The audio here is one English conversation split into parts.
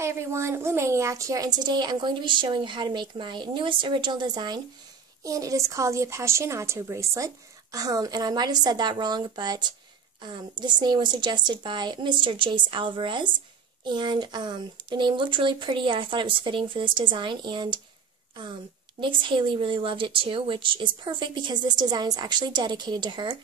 Hi everyone, Loom here, and today I'm going to be showing you how to make my newest original design, and it is called the Appassionata bracelet. And I might have said that wrong, but this name was suggested by Mr. Jace Alvarez, and the name looked really pretty, and I thought it was fitting for this design, and Nix Haley really loved it too, which is perfect because this design is actually dedicated to her.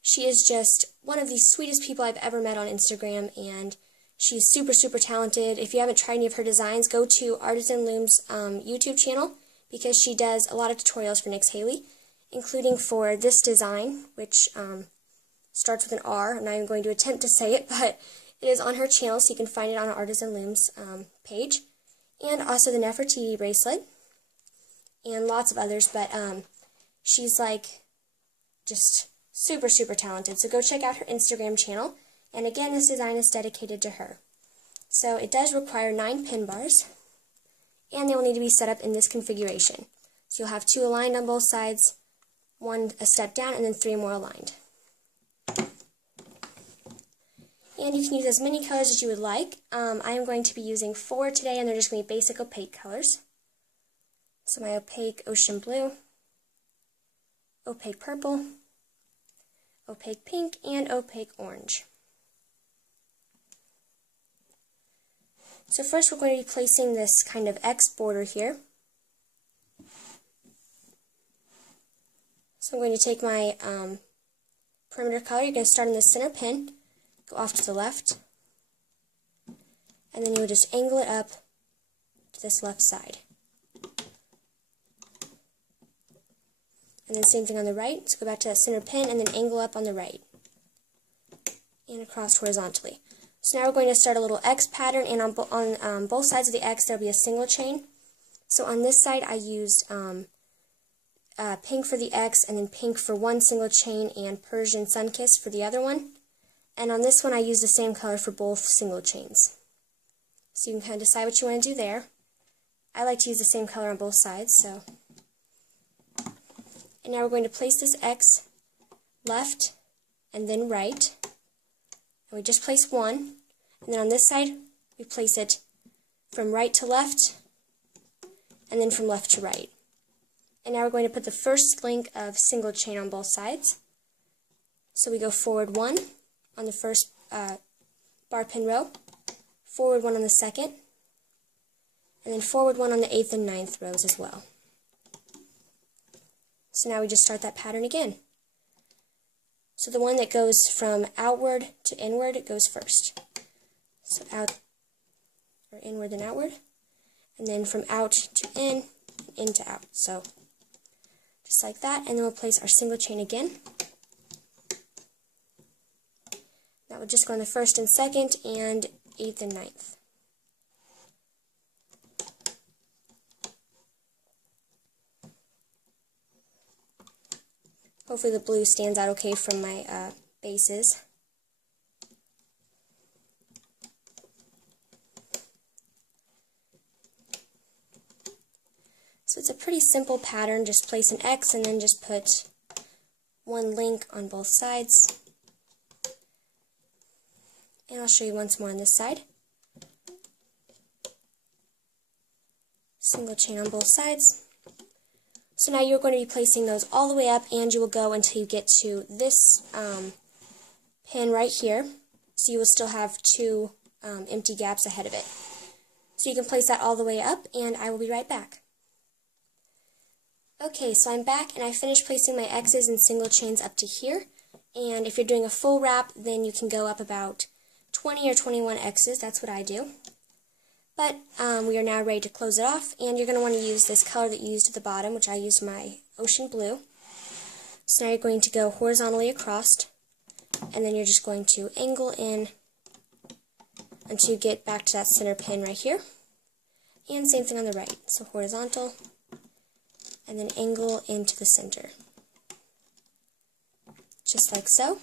She is just one of the sweetest people I've ever met on Instagram, and she's super talented. If you haven't tried any of her designs, go to Artisan Loom's YouTube channel because she does a lot of tutorials for Nix Haley, including for this design, which starts with an R. I'm not even going to attempt to say it, but it is on her channel, so you can find it on Artisan Loom's page. And also the Nefertiti bracelet, and lots of others, but she's like just super talented. So go check out her Instagram channel. And again, this design is dedicated to her. So it does require 9 pin bars, and they will need to be set up in this configuration. So you'll have 2 aligned on both sides, 1 a step down, and then 3 more aligned. And you can use as many colors as you would like. I am going to be using 4 today, and they're just going to be basic opaque colors. So my opaque ocean blue, opaque purple, opaque pink, and opaque orange. So first we're going to be placing this kind of X border here. So I'm going to take my perimeter color. You're going to start on the center pin, go off to the left, and then you'll just angle it up to this left side. And then same thing on the right, so go back to that center pin and then angle up on the right and across horizontally. So now we're going to start a little X pattern, and on both sides of the X there will be a single chain. So on this side I used pink for the X, and then pink for one single chain, and Persian Sunkiss for the other one. And on this one I used the same color for both single chains. So you can kind of decide what you want to do there. I like to use the same color on both sides. So. And now we're going to place this X left and then right. And we just place one, and then on this side we place it from right to left and then from left to right. And now we're going to put the first link of single chain on both sides. So we go forward 1 on the first bar pin row, forward 1 on the second, and then forward 1 on the 8th and 9th rows as well. So now we just start that pattern again. So the one that goes from outward to inward, it goes first. So out, or inward then outward, and then from out to in to out. So just like that, and then we'll place our single chain again. That would just go on the first and second and 8th and 9th. Hopefully the blue stands out okay from my bases. So it's a pretty simple pattern. Just place an X and then just put one link on both sides. And I'll show you once more on this side. Single chain on both sides. So now you're going to be placing those all the way up, and you will go until you get to this pin right here. So you will still have 2 empty gaps ahead of it. So you can place that all the way up, and I will be right back. Okay, so I'm back, and I finished placing my X's and single chains up to here. And if you're doing a full wrap, then you can go up about 20 or 21 X's. That's what I do. But we are now ready to close it off, and you're going to want to use this color that you used at the bottom, which I used my ocean blue. So now you're going to go horizontally across, and then you're just going to angle in until you get back to that center pin right here. And same thing on the right, so horizontal, and then angle into the center. Just like so.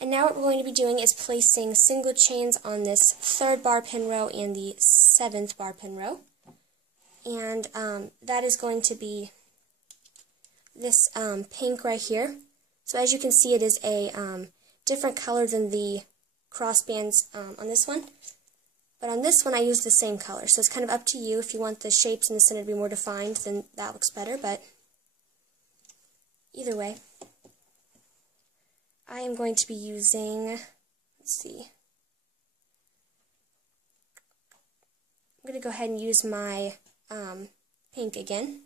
And now what we're going to be doing is placing single chains on this 3rd bar pin row and the 7th bar pin row. And that is going to be this pink right here. So as you can see, it is a different color than the crossbands on this one. But on this one, I used the same color, so it's kind of up to you. If you want the shapes in the center to be more defined, then that looks better, but either way, I am going to be using, let's see, I'm going to go ahead and use my pink again.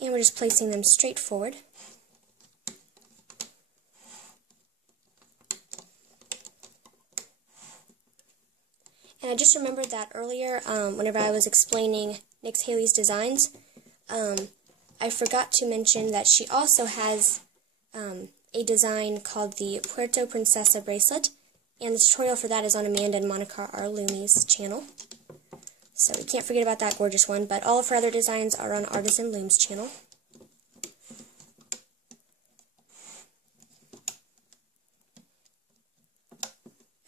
And we're just placing them straight forward. And I just remembered that earlier, whenever I was explaining Nix Haley's designs, I forgot to mention that she also has a design called the Puerto Princesa bracelet, and the tutorial for that is on Amanda and Monica R. Loomy's channel. So we can't forget about that gorgeous one, but all of her other designs are on Artisan Loom's channel.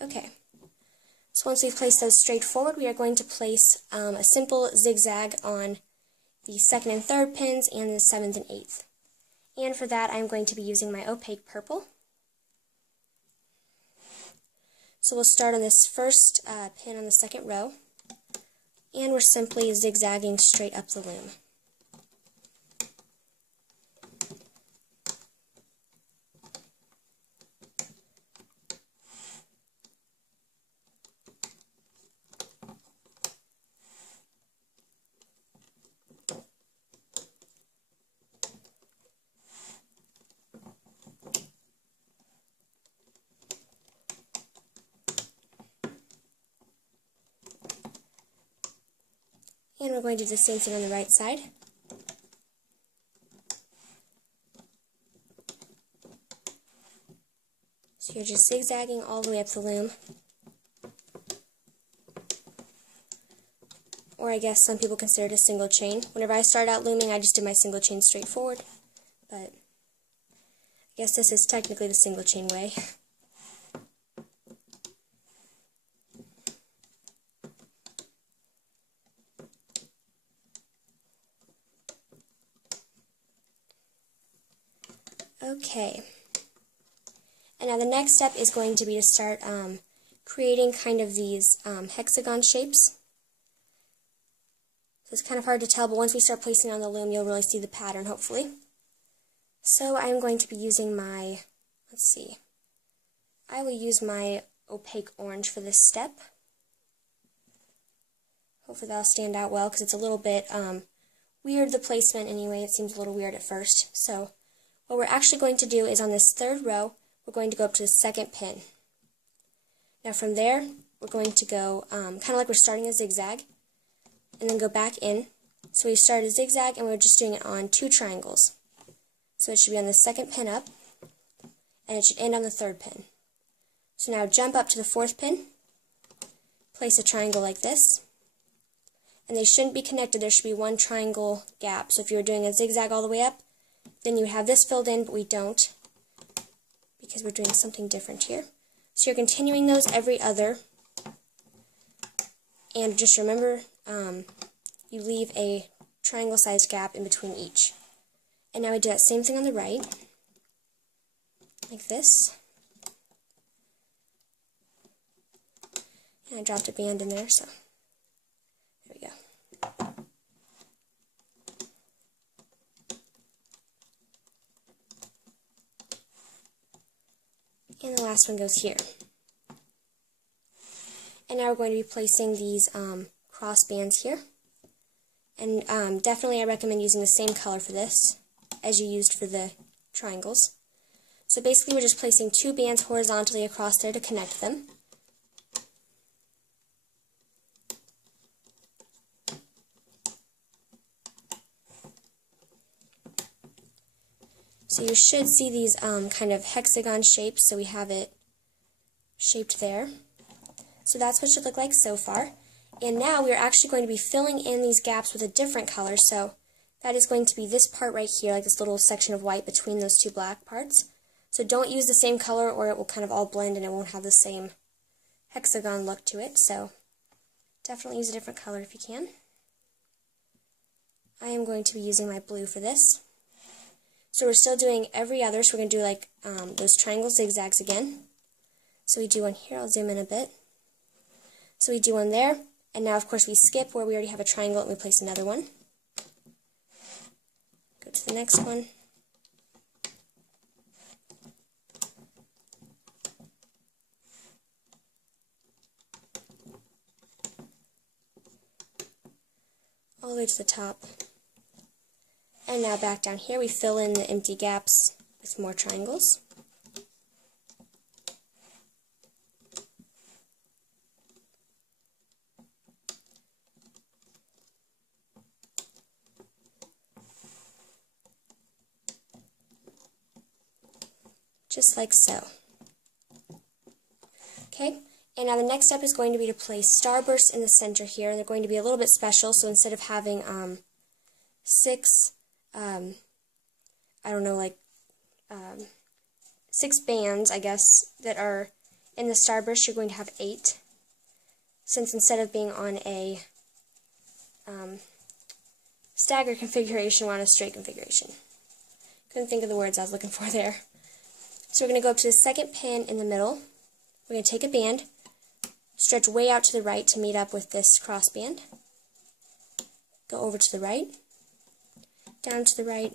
Okay, so once we've placed those straight forward, we are going to place a simple zigzag on the 2nd and 3rd pins and the 7th and 8th. And for that, I'm going to be using my opaque purple. So we'll start on this first pin on the 2nd row, and we're simply zigzagging straight up the loom. And we're going to do the same thing on the right side. So you're just zigzagging all the way up the loom. Or I guess some people consider it a single chain. Whenever I started out looming, I just did my single chain straight forward. But I guess this is technically the single chain way. Okay, and now the next step is going to be to start creating kind of these hexagon shapes. So it's kind of hard to tell, but once we start placing it on the loom, you'll really see the pattern, hopefully. So I'm going to be using my, let's see, I will use my opaque orange for this step. Hopefully that'll stand out well, because it's a little bit weird, the placement anyway. It seems a little weird at first. So what we're actually going to do is on this 3rd row, we're going to go up to the 2nd pin. Now from there, we're going to go kind of like we're starting a zigzag, and then go back in. So we start a zigzag, and we're just doing it on 2 triangles. So it should be on the 2nd pin up, and it should end on the 3rd pin. So now jump up to the 4th pin, place a triangle like this, and they shouldn't be connected. There should be one triangle gap. So if you were doing a zigzag all the way up, then you have this filled in, but we don't, because we're doing something different here. So you're continuing those every other, and just remember, you leave a triangle-sized gap in between each. And now we do that same thing on the right, like this. And I dropped a band in there, so there we go. And the last one goes here. And now we're going to be placing these cross bands here. And definitely I recommend using the same color for this as you used for the triangles. So basically we're just placing 2 bands horizontally across there to connect them. So you should see these kind of hexagon shapes, so we have it shaped there. So that's what it should look like so far. And now we're actually going to be filling in these gaps with a different color, so that is going to be this part right here, like this little section of white between those 2 black parts. So don't use the same color or it will kind of all blend and it won't have the same hexagon look to it, so definitely use a different color if you can. I am going to be using my blue for this. So we're still doing every other, so we're going to do like those triangle zigzags again. So we do one here, I'll zoom in a bit. So we do one there, and now of course we skip where we already have a triangle and we place another one. Go to the next one. All the way to the top. And now back down here we fill in the empty gaps with more triangles. Just like so. Okay, and now the next step is going to be to place starbursts in the center here, and they're going to be a little bit special, so instead of having 6, I don't know, like 6 bands, I guess, that are in the starburst, you're going to have 8, since instead of being on a staggered configuration, we're on a straight configuration. Couldn't think of the words I was looking for there. So we're going to go up to the second pin in the middle. We're going to take a band, stretch way out to the right to meet up with this cross band. Go over to the right, down to the right,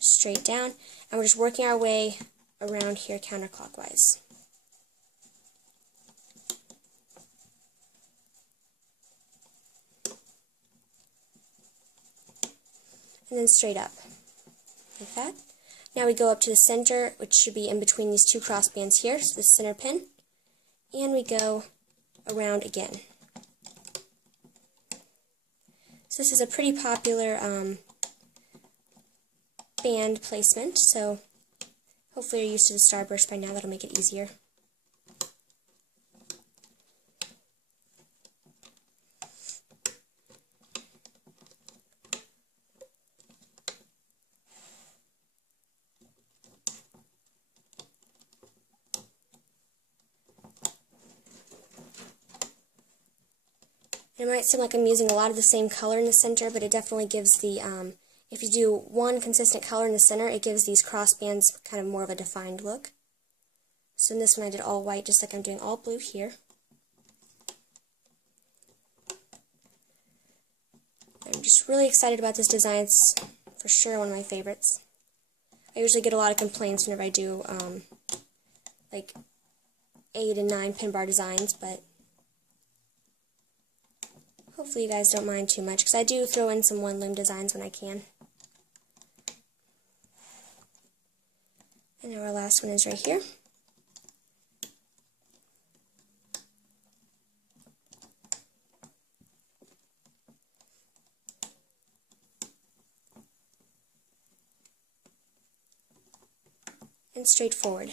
straight down, and we're just working our way around here counterclockwise. And then straight up, like that. Now we go up to the center, which should be in between these 2 cross bands here, so the center pin, and we go around again. So this is a pretty popular band placement, so hopefully you're used to the starburst by now. That'll make it easier. It might seem like I'm using a lot of the same color in the center, but it definitely gives the, if you do one consistent color in the center, it gives these cross bands kind of more of a defined look. So in this one I did all white, just like I'm doing all blue here. I'm just really excited about this design. It's for sure one of my favorites. I usually get a lot of complaints whenever I do like 8 and 9 pin bar designs, but hopefully you guys don't mind too much, because I do throw in some one loom designs when I can. And now our last one is right here. And straightforward.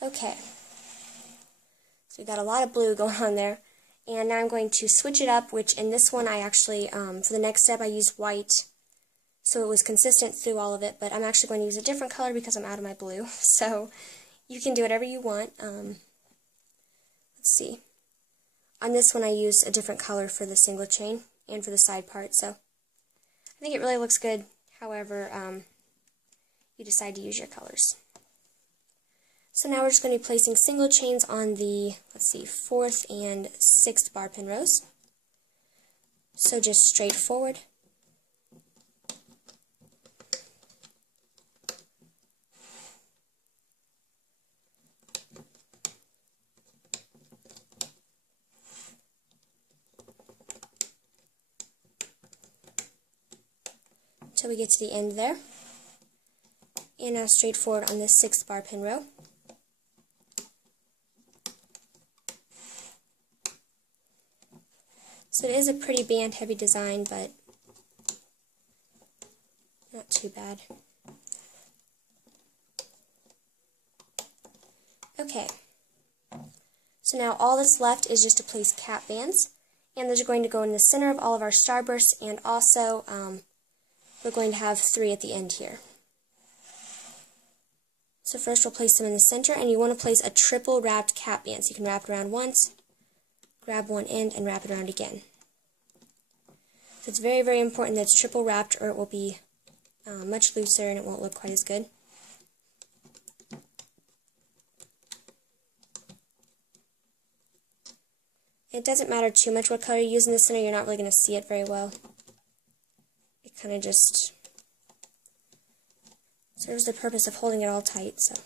Okay. So we've got a lot of blue going on there. And now I'm going to switch it up, which in this one I actually, for the next step I used white, so it was consistent through all of it, but I'm actually going to use a different color because I'm out of my blue. So you can do whatever you want. Let's see. On this one I used a different color for the singlet chain and for the side part, so I think it really looks good, however you decide to use your colors. So now we're just going to be placing single chains on the, let's see, 4th and 6th bar pin rows. So just straight forward. Until we get to the end there. And now straight forward on this 6th bar pin row. So it is a pretty band-heavy design, but not too bad. Okay, so now all that's left is just to place cap bands, and those are going to go in the center of all of our starbursts, and also we're going to have 3 at the end here. So first we'll place them in the center, and you want to place a triple wrapped cap band, so you can wrap it around once, grab one end, and wrap it around again. So it's very, very important that it's triple wrapped, or it will be much looser and it won't look quite as good. It doesn't matter too much what color you use in the center, you're not really going to see it very well. It kind of just serves the purpose of holding it all tight, so.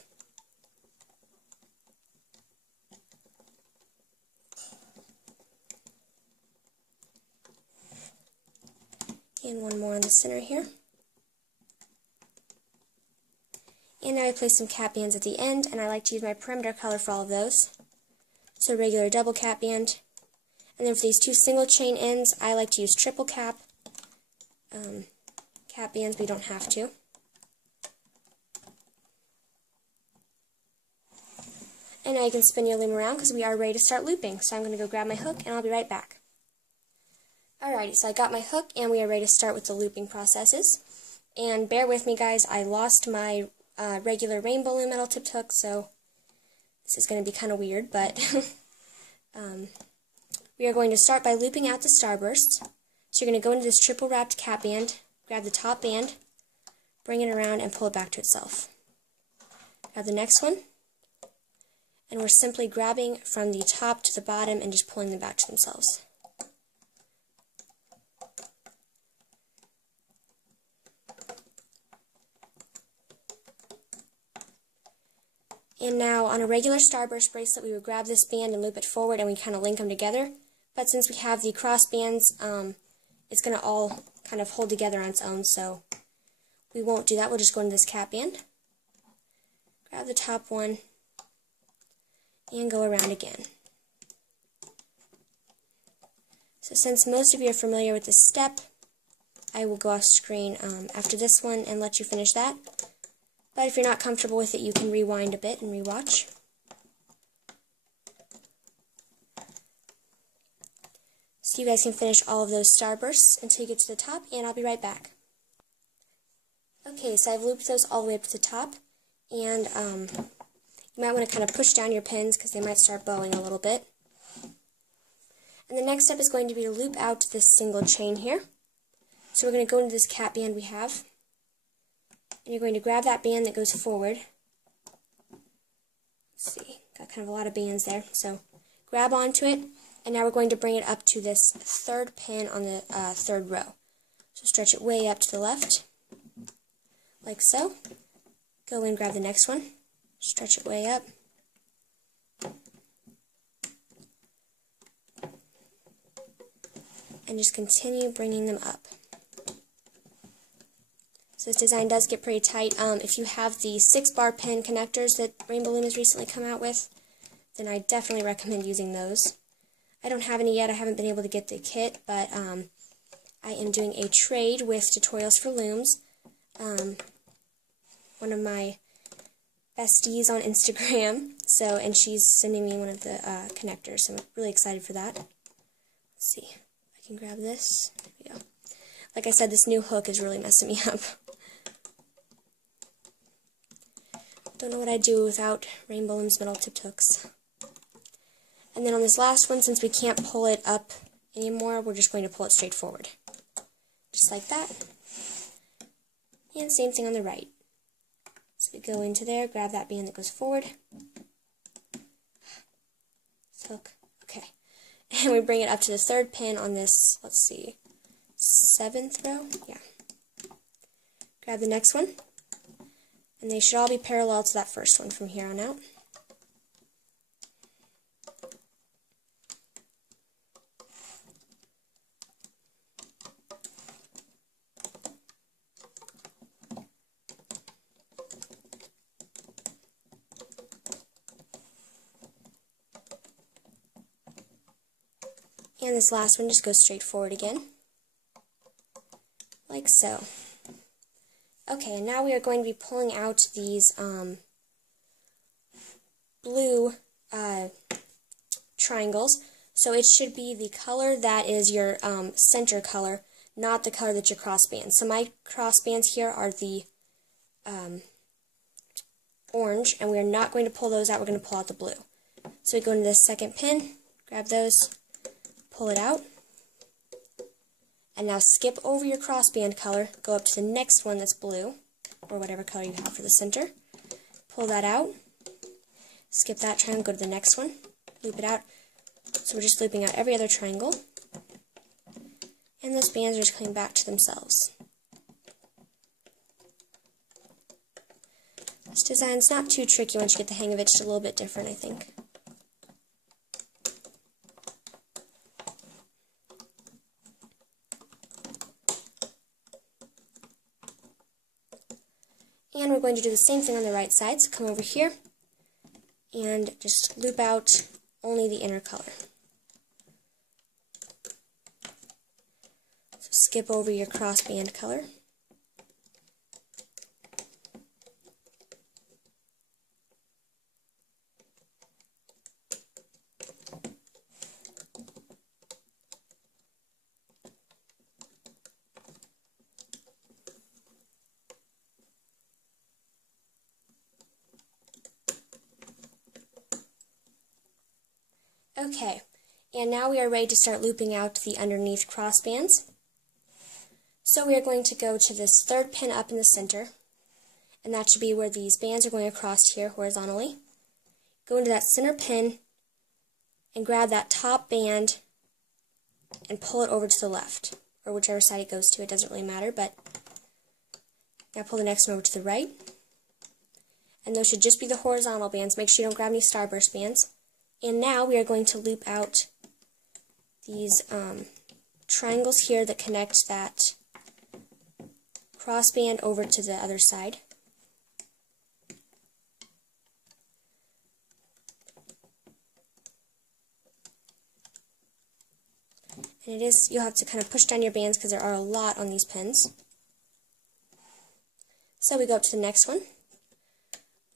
And one more in the center here. And now I place some cap bands at the end, and I like to use my perimeter color for all of those. So regular double cap band. And then for these two single chain ends, I like to use triple cap bands, but you don't have to. And now you can spin your loom around because we are ready to start looping. So I'm going to go grab my hook, and I'll be right back. Alrighty, so I got my hook, and we are ready to start with the looping processes. And bear with me, guys, I lost my regular rainbow loom metal tipped hook, so this is going to be kind of weird, but we are going to start by looping out the starbursts. So you're going to go into this triple wrapped cap band, grab the top band, bring it around, and pull it back to itself. Grab the next one, and we're simply grabbing from the top to the bottom and just pulling them back to themselves. And now on a regular starburst bracelet, we would grab this band and loop it forward, and we kind of link them together. But since we have the cross bands, it's going to all kind of hold together on its own, so we won't do that. We'll just go into this cap band, grab the top one, and go around again. So since most of you are familiar with this step, I will go off screen after this one and let you finish that. But if you're not comfortable with it, you can rewind a bit and rewatch. So you guys can finish all of those starbursts until you get to the top, and I'll be right back. Okay, so I've looped those all the way up to the top, and you might want to kind of push down your pins because they might start bowing a little bit. And the next step is going to be to loop out this single chain here. So we're going to go into this cap band we have. And you're going to grab that band that goes forward. Let's see, got kind of a lot of bands there. So grab onto it, and now we're going to bring it up to this third pin on the third row. So stretch it way up to the left, like so. Go in, grab the next one, stretch it way up. And just continue bringing them up. So this design does get pretty tight. If you have the 6-bar pin connectors that Rainbow Loom has recently come out with, then I definitely recommend using those. I don't have any yet. I haven't been able to get the kit, but I am doing a trade with Tutorials for Looms. One of my besties on Instagram, and she's sending me one of the connectors, so I'm really excited for that. Let's see if I can grab this. There we go. Like I said, this new hook is really messing me up. Don't know what I'd do without Rainbow Loom's metal tipped hooks. And then on this last one, since we can't pull it up anymore, we're just going to pull it straight forward. Just like that. And same thing on the right. So we go into there, grab that band that goes forward. This hook. Okay. And we bring it up to the third pin on this, let's see, 7th row? Yeah. Grab the next one. And they should all be parallel to that first one from here on out. And this last one just goes straight forward again, like so. Okay, and now we are going to be pulling out these blue triangles. So it should be the color that is your center color, not the color that's your crossbands. So my crossbands here are the orange, and we are not going to pull those out, we're going to pull out the blue. So we go into this second pin, grab those, pull it out, and now skip over your crossband color, go up to the next one that's blue, or whatever color you have for the center, pull that out, skip that triangle, go to the next one, loop it out. So So we're just looping out every other triangle, and those bands are just coming back to themselves. This design's not too tricky once you get the hang of it, just a little bit different, I think. And we're going to do the same thing on the right side, so come over here and just loop out only the inner color. So skip over your crossband color. Okay, and now we are ready to start looping out the underneath crossbands. So we are going to go to this third pin up in the center, and that should be where these bands are going across here horizontally. Go into that center pin and grab that top band and pull it over to the left, or whichever side it goes to, it doesn't really matter, but now pull the next one over to the right. And those should just be the horizontal bands. Make sure you don't grab any starburst bands. And now we are going to loop out these triangles here that connect that crossband over to the other side. And you'll have to kind of push down your bands because there are a lot on these pins. So we go up to the next one,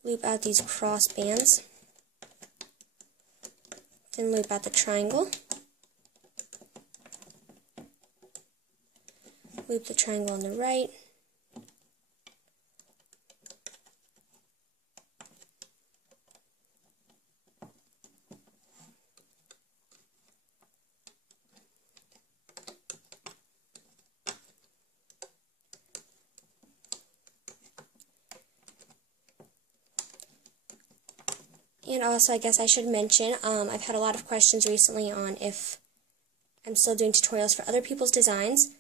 loop out these cross bands. Then loop out the triangle, loop the triangle on the right, and also I guess I should mention, I've had a lot of questions recently on if I'm still doing tutorials for other people's designs,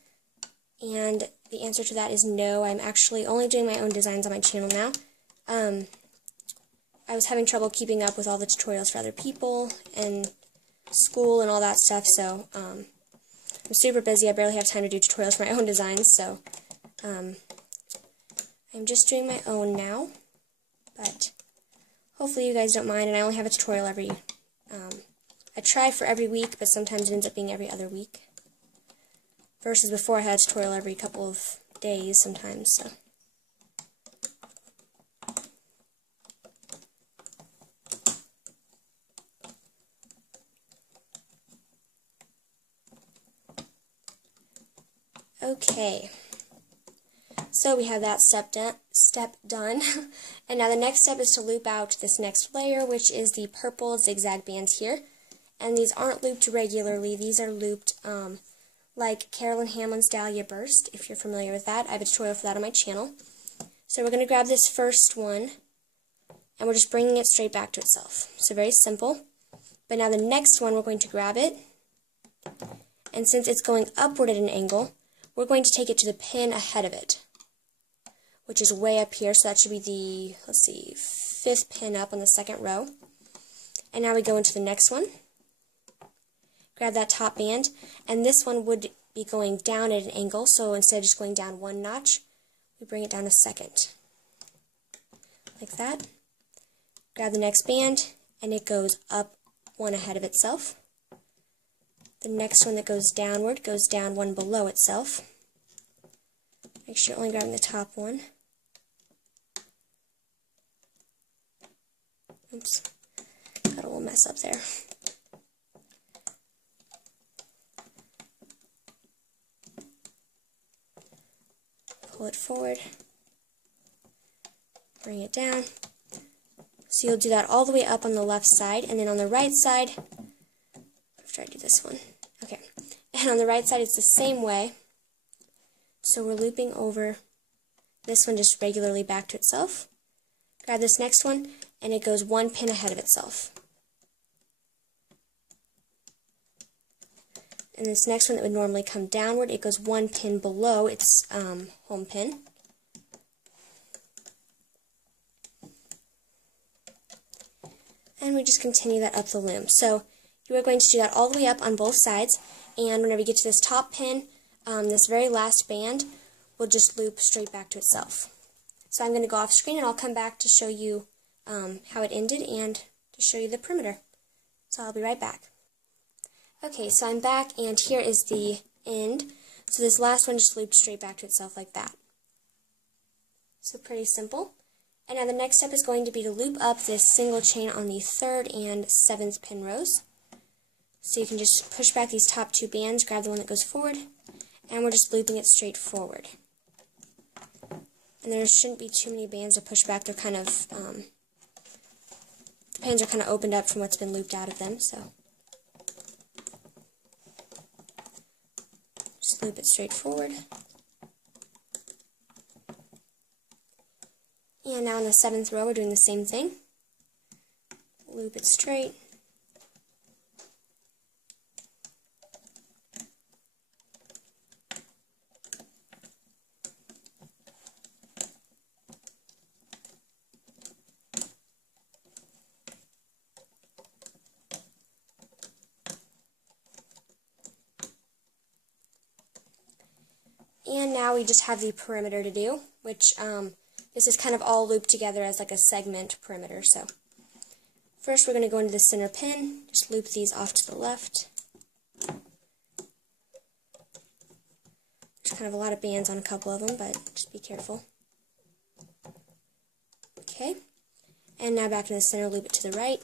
and the answer to that is no. I'm actually only doing my own designs on my channel now. I was having trouble keeping up with all the tutorials for other people and school and all that stuff, so I'm super busy. I barely have time to do tutorials for my own designs, so I'm just doing my own now, but hopefully you guys don't mind, and I only have a tutorial I try for every week, but sometimes it ends up being every other week. Versus before I had a tutorial every couple of days sometimes, so. Okay. So we have that step done, and now the next step is to loop out this next layer, which is the purple zigzag bands here. And these aren't looped regularly, these are looped like Carolyn Hamlin's Dahlia Burst, if you're familiar with that. I have a tutorial for that on my channel. So we're going to grab this first one, and we're just bringing it straight back to itself. So very simple. But now the next one, we're going to grab it, and since it's going upward at an angle, we're going to take it to the pin ahead of it, which is way up here, so that should be the, let's see, 5th pin up on the 2nd row. And now we go into the next one. Grab that top band, and this one would be going down at an angle, so instead of just going down one notch, we bring it down a 2nd. Like that. Grab the next band, and it goes up one ahead of itself. The next one that goes downward goes down one below itself. Make sure you're only grabbing the top one. Oops, got a little mess up there. Pull it forward, bring it down. So you'll do that all the way up on the left side, and then on the right side, after I do this one, okay, and on the right side it's the same way. So we're looping over this one just regularly back to itself. Grab this next one, and it goes one pin ahead of itself. And this next one that would normally come downward, it goes one pin below its home pin. And we just continue that up the loom. So you are going to do that all the way up on both sides, and whenever you get to this top pin, this very last band will just loop straight back to itself. So I'm going to go off screen and I'll come back to show you how it ended and to show you the perimeter. So I'll be right back. Okay, so I'm back and here is the end. So this last one just looped straight back to itself like that. So pretty simple. And now the next step is going to be to loop up this single chain on the 3rd and 7th pin rows. So you can just push back these top 2 bands, grab the one that goes forward, and we're just looping it straight forward. And there shouldn't be too many bands to push back. They're kind of, the pins are kind of opened up from what's been looped out of them, so just loop it straight forward. And now in the 7th row, we're doing the same thing. Loop it straight. And now we just have the perimeter to do, which this is kind of all looped together as like a segment perimeter. So first we're going to go into the center pin, just loop these off to the left. There's kind of a lot of bands on a couple of them, but just be careful. Okay, and now back in the center, loop it to the right.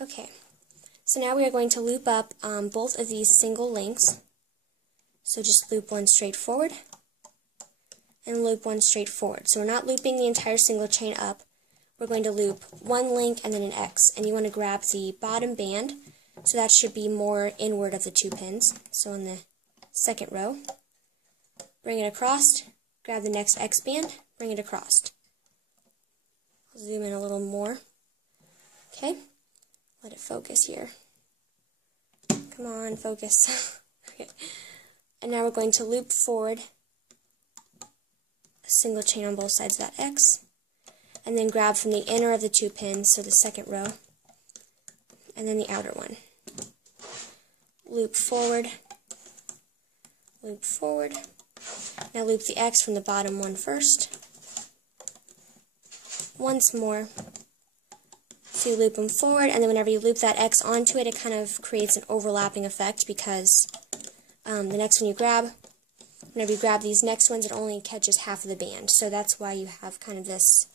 Okay, so now we are going to loop up both of these single links. So just loop one straight forward and loop one straight forward. So we're not looping the entire single chain up. We're going to loop one link and then an X, and you want to grab the bottom band, so that should be more inward of the 2 pins. So in the 2nd row, bring it across, grab the next X band, bring it across. I'll zoom in a little more. Okay. Let it focus here. Come on, focus. Okay. And now we're going to loop forward a single chain on both sides of that X, and then grab from the inner of the 2 pins, so the 2nd row, and then the outer one. Loop forward, loop forward. Now loop the X from the bottom one first. Once more. So you loop them forward, and then whenever you loop that X onto it, it kind of creates an overlapping effect because the next one you grab, whenever you grab these next ones, it only catches half of the band. So that's why you have kind of this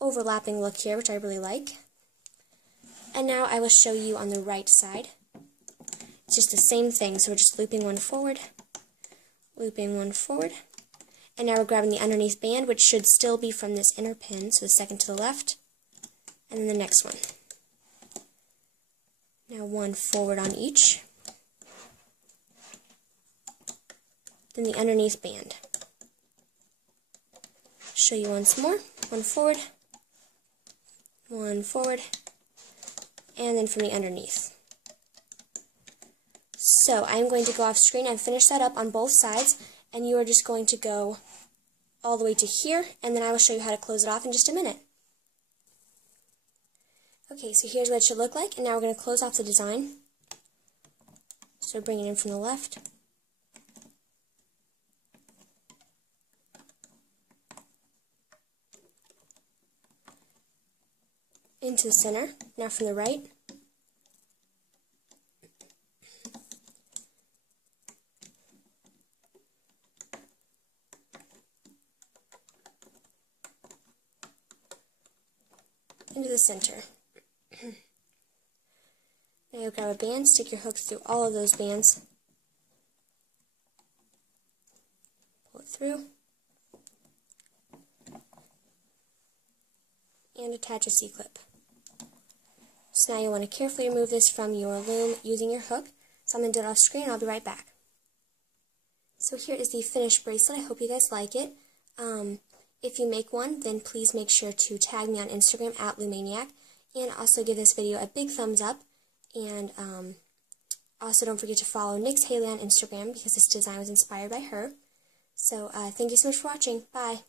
overlapping look here, which I really like. And now I will show you on the right side. It's just the same thing, so we're just looping one forward, looping one forward, and now we're grabbing the underneath band, which should still be from this inner pin, so the 2nd to the left, and then the next one. Now one forward on each, then the underneath band. Show you once more, one forward, and then from the underneath. So I'm going to go off screen and finish that up on both sides, and you are just going to go all the way to here, and then I will show you how to close it off in just a minute. Okay, so here's what it should look like, and now we're going to close off the design. So bring it in from the left. Into the center, now from the right. Into the center. Now you grab a band, stick your hook through all of those bands, pull it through, and attach a C-clip. So now you want to carefully remove this from your loom using your hook. So I'm going to do it off screen and I'll be right back. So here is the finished bracelet. I hope you guys like it. If you make one, then please make sure to tag me on Instagram at Loomaniac, and also give this video a big thumbs up, and also don't forget to follow Nyx Haley on Instagram because this design was inspired by her. So thank you so much for watching. Bye!